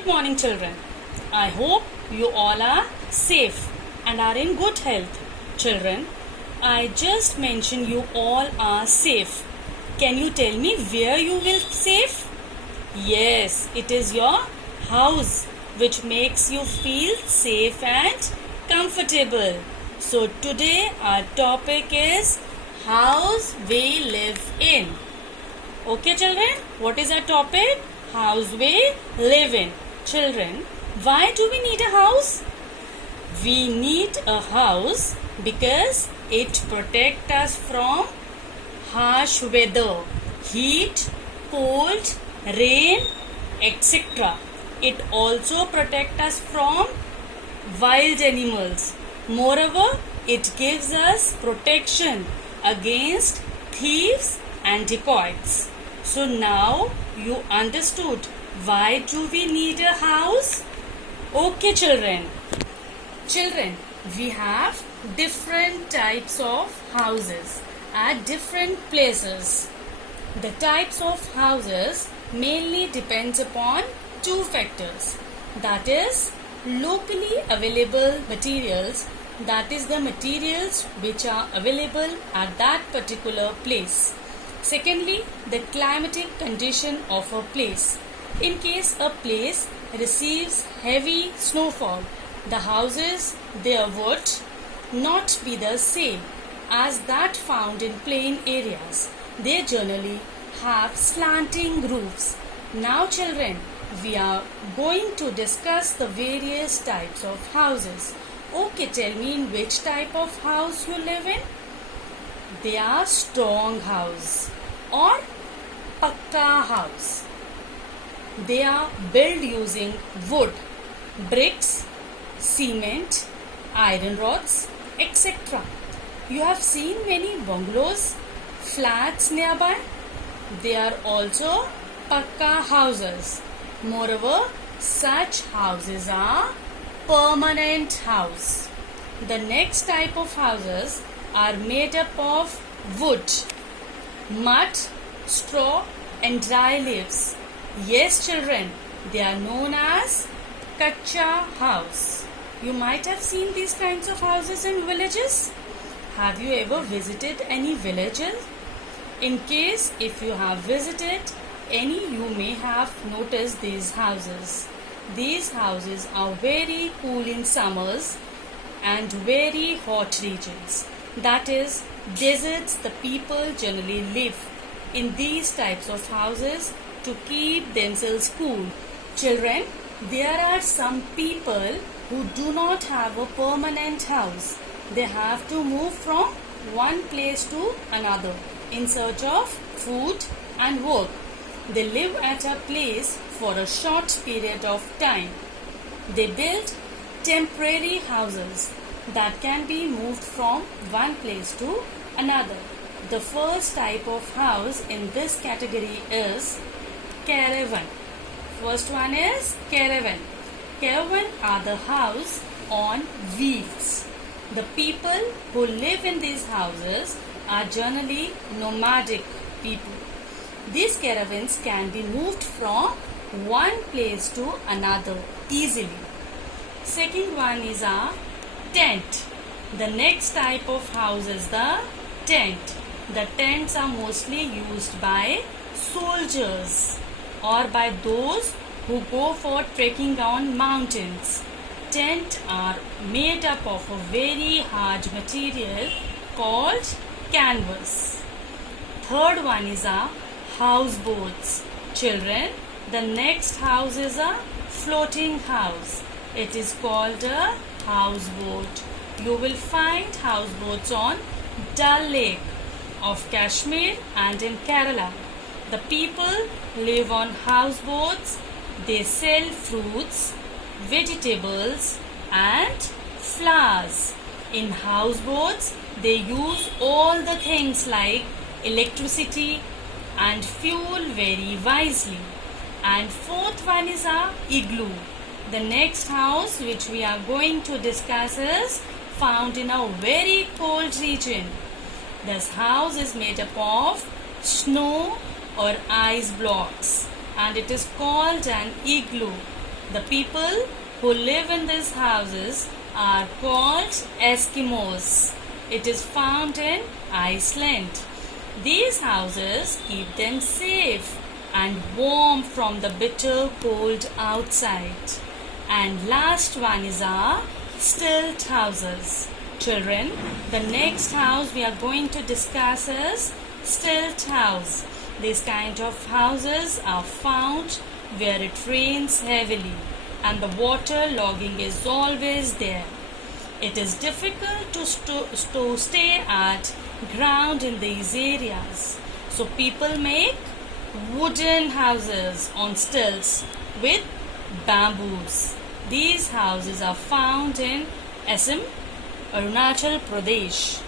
Good morning, children. I hope you all are safe and are in good health. Children, I just mentioned you all are safe. Can you tell me where you will safe? Yes, it is your house which makes you feel safe and comfortable. So today our topic is house we live in. Okay, children, what is our topic? House we live in. Children, why do we need a house? We need a house because it protects us from harsh weather, heat, cold, rain, etc. It also protects us from wild animals. Moreover, it gives us protection against thieves and dacoits. So now you understood why do we need a house? Okay, children. Children, we have different types of houses at different places. The types of houses mainly depends upon two factors. That is locally available materials, that is the materials which are available at that particular place. Secondly, the climatic condition of a place. In case a place receives heavy snowfall, the houses there would not be the same as that found in plain areas. They generally have slanting roofs. Now children, we are going to discuss the various types of houses. Okay, tell me in which type of house you live in? They are strong house or pakka house. They are built using wood, bricks, cement, iron rods, etc. You have seen many bungalows, flats nearby. They are also pakka houses. Moreover, such houses are permanent house. The next type of houses are made up of wood, mud, straw and dry leaves. Yes, children, they are known as kacha house. You might have seen these kinds of houses in villages. Have you ever visited any villages? In case if you have visited any, you may have noticed these houses. These houses are very cool in summers and very hot regions. That is, deserts, the people generally live in these types of houses to keep themselves cool. Children, there are some people who do not have a permanent house. They have to move from one place to another in search of food and work. They live at a place for a short period of time. They build temporary houses that can be moved from one place to another. The first type of house in this category is caravan. First one is caravan. Caravan are the house on wheels. The people who live in these houses are generally nomadic people. These caravans can be moved from one place to another easily. Second one is a tent. The next type of house is the tent. The tents are mostly used by soldiers or by those who go for trekking down mountains. Tents are made up of a very hard material called canvas. Third one is a houseboats. Children, the next house is a floating house. It is called a houseboat. You will find houseboats on Dal Lake of Kashmir and in Kerala. The people live on houseboats. They sell fruits, vegetables and flowers. In houseboats, they use all the things like electricity and fuel very wisely. And fourth one is a igloo. The next house which we are going to discuss is found in a very cold region. This house is made up of snow or ice blocks and it is called an igloo. The people who live in these houses are called Eskimos. It is found in Iceland. These houses keep them safe and warm from the bitter cold outside. And last one is our stilt houses. Children, the next house we are going to discuss is stilt house. These kind of houses are found where it rains heavily and the water logging is always there. It is difficult to stay at ground in these areas. So people make wooden houses on stilts with bamboos. These houses are found in Assam, Arunachal Pradesh.